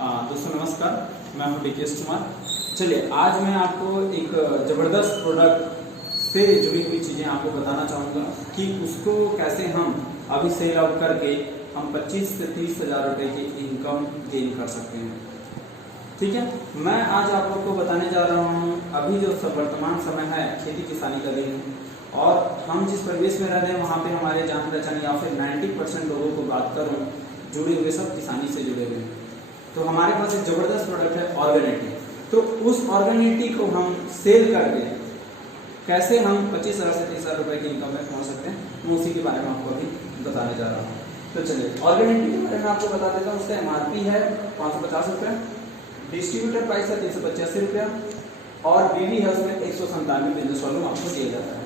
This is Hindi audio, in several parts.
दोस्तों नमस्कार, मैं हूं डीकेएस कुमार। चलिए आज मैं आपको एक ज़बरदस्त प्रोडक्ट से जुड़ी हुई चीज़ें आपको बताना चाहूँगा कि उसको कैसे हम अभी सेल आउट करके हम 25 से 30 हज़ार रुपये की इनकम गेन कर सकते हैं। ठीक है, मैं आज आप लोग को बताने जा रहा हूँ अभी जो वर्तमान समय है खेती किसानी का दिन है और हम जिस परिवेश में रह रहे हैं वहाँ पे हमारे जान पहचान या फिर 90% लोगों को बात करूँ जुड़े हुए सब किसानी से जुड़े हुए हैं। तो हमारे पास एक ज़बरदस्त प्रोडक्ट है ऑर्गेनिटी। तो उस ऑर्गेनिटी को हम सेल करके कैसे हम 25,000 से 30,000 रुपये की इनकम में पहुँच सकते हैं, मैं उसी के बारे में आपको अभी बताने जा रहा हूँ। तो चलिए ऑर्गेनिटी के बारे में आपको बता देता हूँ। उसका MRP है 550 रुपये, डिस्ट्रीब्यूटर प्राइस है 385 रुपया और BV है उसमें 197 बिजनेस वॉल्यूम आपको दिया जाता है।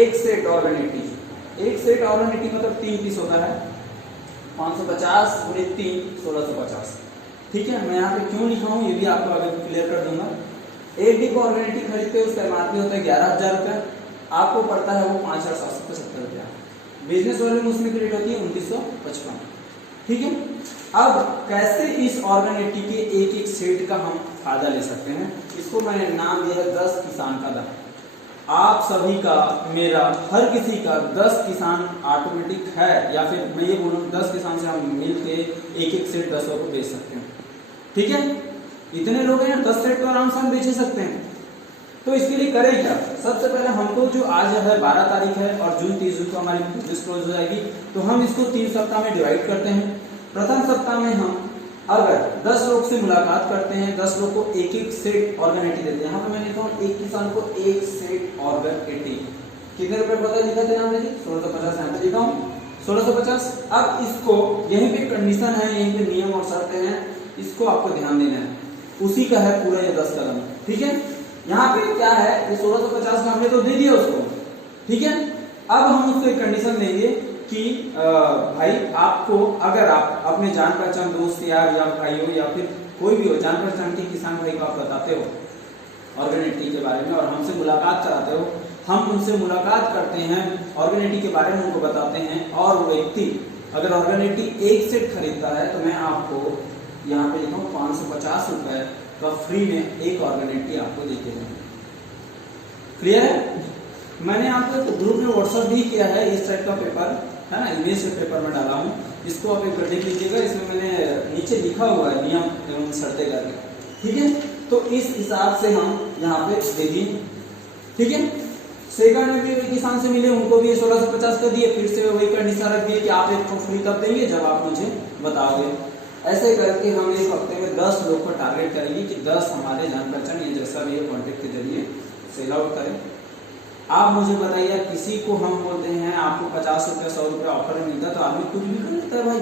एक सेट ऑर्गेनिटी मतलब 3 पीस होता है, 550 गुणे 3 1650। ठीक है, मैं यहाँ पे क्यों लिखा हूँ ये भी आपको आगे क्लियर कर दूंगा। एक डिप ऑर्गेनिटी खरीदते हैं उसका MRP होता है 11,000 रुपये, आपको पड़ता है वो 5,775 रुपया। बिजनेस वॉल्यूम उसमें क्रिएट होती है 2955। ठीक है, अब कैसे इस ऑर्गेनिटी के एक एक सेट का हम फायदा ले सकते हैं, इसको मैंने नाम दिया है 10 किसान का दाम। आप सभी का, मेरा, हर किसी का 10 किसान ऑटोमेटिक है, या फिर मैं ये बोलूँ 10 किसान से हम मिलके एक एक सेट 10 को बेच सकते हैं। ठीक है, इतने लोग हैं 10 सेट तो आराम से हम बेच सकते हैं। तो इसके लिए करें क्या? सबसे पहले हमको जो आज है 12 तारीख है और जून 30 जून को हमारी बिजनेस क्लोज हो जाएगी, तो हम इसको 3 सप्ताह में डिवाइड करते हैं। प्रथम सप्ताह में हम अगर 10 लोग से मुलाकात करते हैं, 10 लोग को एक एक सेट ऑर्गेनिटी देते हैं। यहाँ पे मैं लिखा हूँ एक किसान को एक सेट ऑर्गेनिटी। कितने रुपए पता लिखा था यहाँ पे? 1650 यहाँ पे लिखा हूँ 1650। अब इसको यहीं पे कंडीशन है, यहीं पे नियम और शर्तें हैं, इसको आपको ध्यान देना है। उसी का है पूरा ये 10 कदम। ठीक है, यहाँ पे क्या है, ये 1650 का हमने तो दे दिया उसको। ठीक है, अब हम उसको एक कंडीशन देंगे कि भाई आपको, अगर आप अपने जान पहचान दोस्त यार या भाई हो या फिर कोई भी हो, जान पहचान के किसान भाई को आप बताते हो ऑर्गेनिटी के बारे में और हमसे मुलाकात कराते हो, हम उनसे मुलाकात करते हैं, ऑर्गेनिटी के बारे में उनको बताते हैं और वो व्यक्ति अगर ऑर्गेनिटी एक सेट खरीदता है तो मैं आपको यहाँ पे लिखा हूँ 550 रुपये का फ्री में एक ऑर्गेनिटी आपको देते हैं। क्लियर है? मैंने आपको तो ग्रुप में व्हाट्सअप भी किया है इस टाइप का पेपर है ना, इमेज से पेपर में डाला हूँ, इसको आप एक बार देख लीजिएगा। इसमें मैंने नीचे लिखा हुआ है नियम एवं शर्तें करके। ठीक है, तो इस हिसाब से हम यहाँ पे देखिए। ठीक है, सेकंड में भी किसान से मिले, उनको भी 1650 का दिए, फिर से वही कंडीशन रख दिए कि आप एक फ्री तब देंगे जब आप मुझे बताओगे। ऐसे करके हम एक हफ्ते में 10 लोग को टारगेट करेंगे कि 10 हमारे जान पहचान या जैसा भी है कॉन्टेक्ट के जरिए सेल आउट करें। आप मुझे बताइए, किसी को हम बोलते हैं आपको 50 रुपया 100 रुपया ऑफर में मिलता है तो आदमी कुछ भी कर लेता है भाई,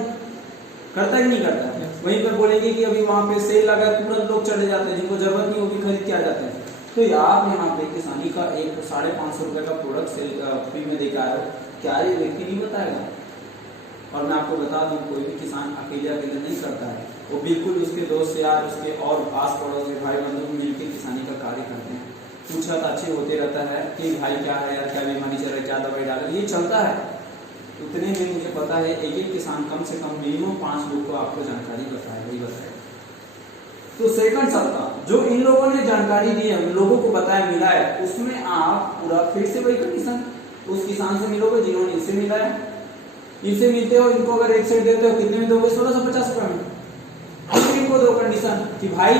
करता ही नहीं करता है। वहीं पर बोलेंगे कि अभी वहाँ पे सेल लगा है, तुरंत लोग चले जाते हैं, जिनको जरूरत नहीं वो भी खरीद के आ जाते हैं। तो आप यहाँ पे किसानी का एक 550 रुपये का प्रोडक्ट सेल फ्री में देकर आए हो, क्या ये व्यक्ति नहीं बताएगा? और मैं आपको बता दूं, कोई भी किसान अकेले नहीं करता है, वो बिल्कुल उसके दोस्त यार, उसके और आस पड़ोस के भाई बंधु मिलकर किसानी का कार्य करते हैं। पूछा अच्छे होते रहता है कि भाई क्या है यार, क्या बीमारी चल रहा है, क्या दवाई डाल रही है, ये चलता है। उतने में मुझे पता है एक एक किसान कम से कम मिनिमम 5 लोग को आपको जानकारी बताए, वही बताए। तो सेकंड सप्ताह जो इन लोगों ने जानकारी दी है, लोगों को बताया, मिलाया, उसमें आप पूरा फिर से वही कंडीशन उस किसान से मिलोगे जिन्होंने इनसे मिलाया। इनसे मिलते हो, इनको अगर एक सेट देते हो, कितने में दोगे? 1650 रुपये में। फिर इनको दो कंडीशन कि भाई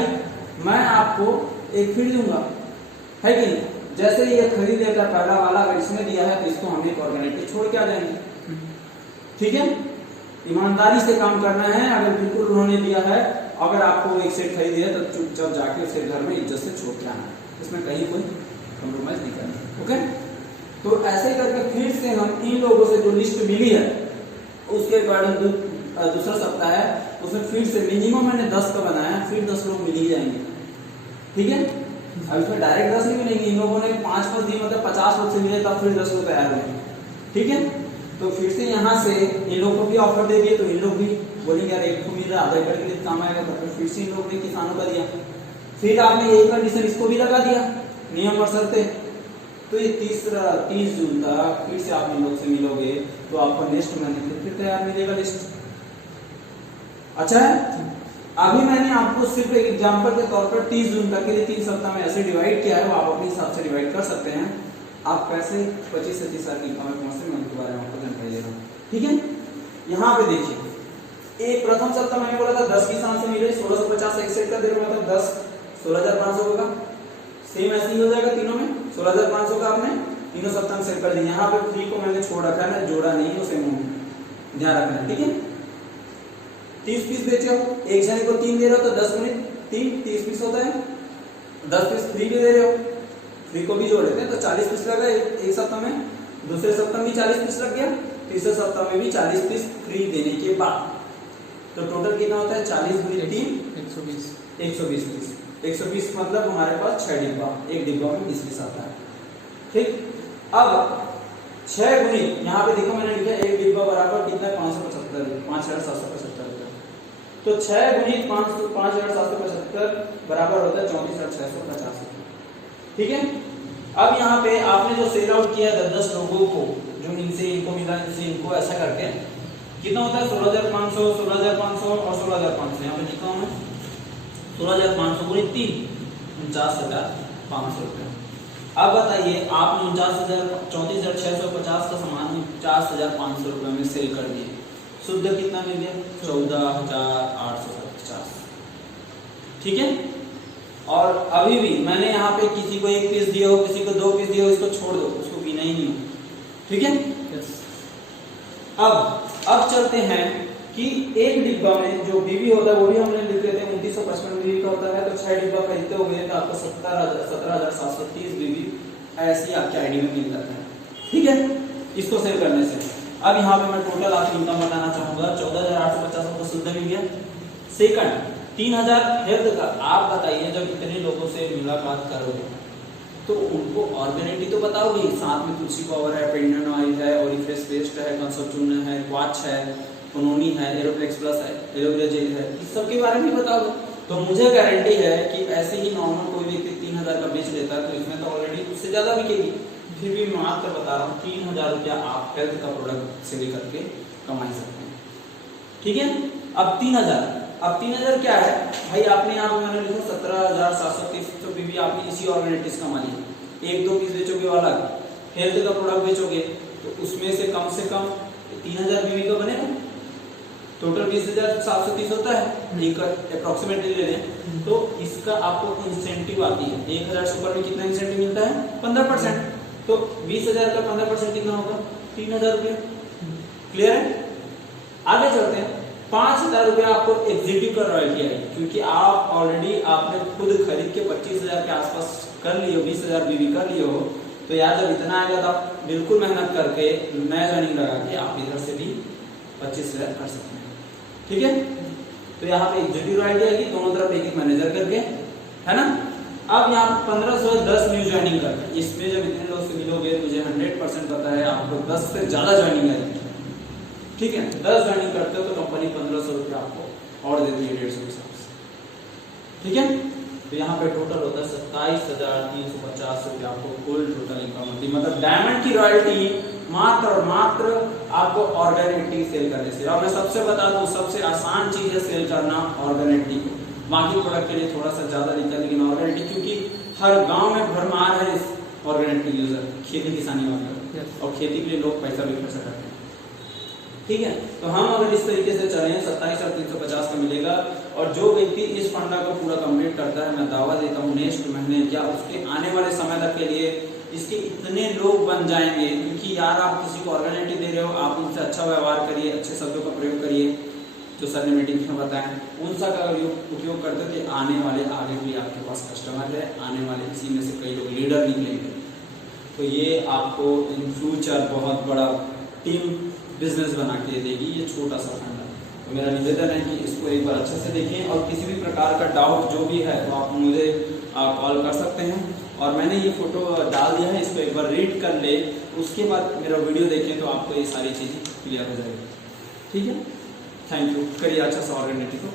मैं आपको एक फीड दूंगा, है कि नहीं? जैसे ये खरीद लेता पहला वाला, अगर इसने दिया है तो इसको हम एक ऑर्गेनिटी छोड़ के आ जाएंगे। ठीक है, ईमानदारी से काम करना है। अगर बिल्कुल उन्होंने दिया है, अगर आपको एक सेट खरीदी है तो चुपचाप जाके उसके घर में इज्जत से छोड़ के आना, इसमें कहीं कोई कॉम्प्रोमाइज नहीं करना। ओके, तो ऐसे करके फिर से हम इन लोगों से जो लिस्ट मिली है उसके अकॉर्डिंग दूसरा सप्ताह है, उसमें फिर से मिनिमम मैंने 10 का बनाया, फिर 10 लोग मिल ही जाएंगे। ठीक है, अब इसमें डायरेक्ट 10 नहीं मिलेंगे, इन लोगों ने 5 दी, मतलब 50 लोग से मिले तब फिर 10 लोग तैयार हुए। ठीक है, तो फिर से यहाँ से इन लोगों को भी ऑफर दे दिए, तो इन लोग भी बोलेंगे यार एक को मिल रहा है, आधा एकड़ के लिए काम आएगा, तो फिर से इन लोग ने किसानों का दिया। फिर आपने यही कंडीशन इसको भी लगा दिया, नियम और शर्तें। तो ये 30 जून तक फिर से आप इन लोग से मिलोगे तो आपको नेक्स्ट महीने फिर तैयार मिलेगा लिस्ट। अच्छा है, अभी मैंने आपको सिर्फ एक एग्जांपल के तौर पर 30 जून तक के लिए 3 सप्ताह में ऐसे डिवाइड किया है, वो आप अपने हिसाब से डिवाइड कर सकते हैं। आप कैसे 25-30 साल की इनकम में पहुंचते हैं मैं उनके बारे में आपको जानकारी दे रहा हूँ। ठीक है, यहाँ पे देखिए एक प्रथम सप्ताह मैंने बोला था 10 किसान से मिले 1650 एक सेट का दे रहा मतलब 10 16,500 होगा। सेम ऐसे ही हो जाएगा तीनों में 16,500 का आपने तीनों सप्ताह में सेट कर दिया। यहाँ पे 3 को मैंने छोड़ रखा है ना, जोड़ा नहीं है, उसे ध्यान रखना है। ठीक है, 30 पीस बेचे हो, एक जने को 3 दे रहे हो तो 10 गुने 3 30 पीस होता है। 10 पीस फ्री भी दे रहे हो, फ्री को भी जोड़ लेते हैं तो 40 पीस लगा एक सप्ताह में, दूसरे सप्ताह में भी 40 पीस लग गया, तीसरे सप्ताह में भी 40 पीस फ्री देने के बाद तो टोटल कितना होता है 40 गुने 3 120 पीस। 120 मतलब हमारे पास 6 डिब्बा, एक डिब्बा में 20 पीस आता है। ठीक, अब 6 गुनी यहाँ पे देखो मैंने लिखा एक डिब्बा बराबर कितना है 575 5775 रुपया। तो 6 गुनी 5775 बराबर होता है 34,650 रुपये। ठीक है, अब यहाँ पे आपने जो सेल आउट किया 10 लोगों को, जो इनसे इनको मिला इनसे इनको, ऐसा करके कितना होता है 16,500 16,500 और 16,500। यहाँ पे लिखा हूँ मैं 16,500 गुनी 3 49,500 रुपये। अब बताइए आपने 34,650 का सामान 49,500 रुपये में सेल कर दिए, शुद्ध कितना मिल गया 14,850। ठीक है, और अभी भी मैंने यहाँ पे किसी को 1 पीस दिया हो, किसी को 2 पीस दिया हो, इसको छोड़ दो, उसको पीना ही नहीं हो। ठीक है, अब चलते हैं कि एक डिब्बा में जो बीवी होता है वो भी हमने लिख लेते हैं 2955 बीवी का होता है। तो 6 डिब्बा खरीदते हो गए तो आपको 17,730 बीवी ऐसी आपके आईडी में मिल जाता है। ठीक है, इसको सेल करने से अब यहाँ पे मैं टोटल आपकी इनकम बताना चाहूंगा 14,850 को शुद्ध मिल गया। सेकंड 3,000 हेल्थ का। आप बताइए जब इतने लोगों से मुलाकात करोगे तो उनको ऑर्गेनिटी तो बताओगे, साथ में तुलसी पावर है, पेंडन ऑयल है, ओरिफ्रेश पेस्ट है, कंसर्ट चूर्ण है, क्वाच है, कोनोनी है, एरोप्लेक्स प्लस है, एलोवेरा जेल है, इस सब के बारे में बताओगे। तो मुझे गारंटी है कि ऐसे ही नॉर्मल कोई व्यक्ति 3,000 का बेच लेता है तो इसमें तो ऑलरेडी उससे ज्यादा बिकेगी। फिर भी मैं मात्र बता रहा हूँ 3,000 रुपया आप हेल्थ का प्रोडक्ट सेल करके कमा सकते हैं। ठीक है, अब 3,000 क्या है भाई, आपने यहाँ पे मैंने लिखा 17,730 तो बीवी आपने इसी ऑर्गेनिटीज कमा ली। 1-2 पीस बेचोगे वाला हेल्थ का प्रोडक्ट बेचोगे तो उसमें से कम 3,000 बीवी का बनेगा। टोटल 20,730 होता है, अप्रोक्सीमेटली ले लें तो इसका आपको इंसेंटिव आती है 1,000 से ऊपर में कितना इंसेंटिव मिलता है 15%। तो 20,000 का 15% कितना होगा 3,000 रुपये। क्लियर है, आगे चलते हैं। 5,000 रुपया आपको एग्जीक्यूटिव का रॉयल्टी आएगी क्योंकि आप ऑलरेडी आपने खुद खरीद के 25,000 के आसपास कर लिए हो, 20,000 बीवी कर लिए हो। तो यार जब इतना आएगा तो आप बिल्कुल मेहनत करके नया जॉइनिंग लगा के आप इधर से भी 25,000 कर सकते हैं। ठीक है, तो यहाँ पे एग्जीक्यूटिव रॉयल्टी आएगी दोनों तरफ एक मैनेजर करके, है ना। अब यहाँ 1510 न्यू ज्वाइनिंग करके, इसमें जब इतने लोग से मिलोगे मुझे 100% पता है आपको 10 से ज्यादा ज्वाइनिंग आएगी। ठीक है, 10 ज्वाइनिंग करते हो तो कंपनी 1,500 रुपया आपको और देती है 150 के हिसाब से। ठीक है, तो यहाँ पे टोटल होता है 27,350 रुपया आपको कुल टोटल इनकम होती है। मतलब डायमंड की रॉयल्टी मात्र और मात्र आपको ऑर्गेनिटी सेल करने से। और मैं सबसे बता दूं सबसे आसान चीज है सेल करना ऑर्गेनिटी को। बाकी प्रोडक्ट के लिए थोड़ा सा ज्यादा दिक्कत है, लेकिन ऑर्गेनिटी क्योंकि हर गांव में भरमार है इस ऑर्गेनिटी यूजर, खेती किसानी वाले, और खेती के लिए लोग पैसा भी खर्च करते हैं। ठीक है, तो हम अगर इस तरीके से चले 27,350 का मिलेगा। और जो व्यक्ति इस फंडा को पूरा कंप्लीट करता है, मैं दावा देता हूँ नेक्स्ट महीने या उसके आने वाले समय तक के लिए इसके इतने लोग बन जाएंगे। क्योंकि यार आप किसी को ऑर्गेनिटी दे रहे हो, आप उनसे अच्छा व्यवहार करिए, अच्छे शब्दों का प्रयोग करिए, जो सर ने मीटिंग में बताया उन सब का उपयोग करते थे। आने वाले आगे भी आपके पास कस्टमर है, आने वाले इसी में से कई लोग लीडर निकलेंगे। तो ये आपको इन फ्यूचर बहुत बड़ा टीम बिजनेस बना के देगी ये छोटा सा फंडा। तो मेरा निवेदन है कि इसको एक बार अच्छे से देखें और किसी भी प्रकार का डाउट जो भी है तो आप मुझे कॉल कर सकते हैं। और मैंने ये फोटो डाल दिया है, इसको एक बार रीड कर ले, उसके बाद मेरा वीडियो देखें तो आपको ये सारी चीज़ें क्लियर हो जाएगी। ठीक है, थैंक यू। करिए अच्छा सा ऑर्गेनिटी को।